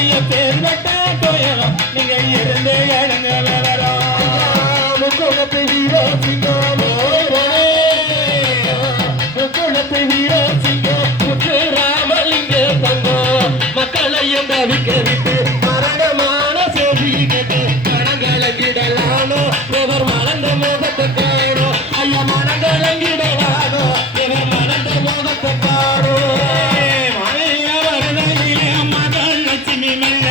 ஐயா பேர் வட்டா துயரம் நீங்க இருந்து எழுங்க விவரம் முக்குளத்து வீரோ சிங்கம் முக்குளத்து வீரோ சிங்கம் முத்து ராமலிங்க தங்கம் மக்களையும் தவிக்க விட்டு மரணமான செய்தி கேட்டு மனங்கலங்கிடலானோ இவர் மலர்ந்த மோகத்தை காணோ ஐயா மனங்கலங்கிடலானோ இவர் மலர்ந்த மோகத்தை காணோ மகள் லட்சுமி மெல்ல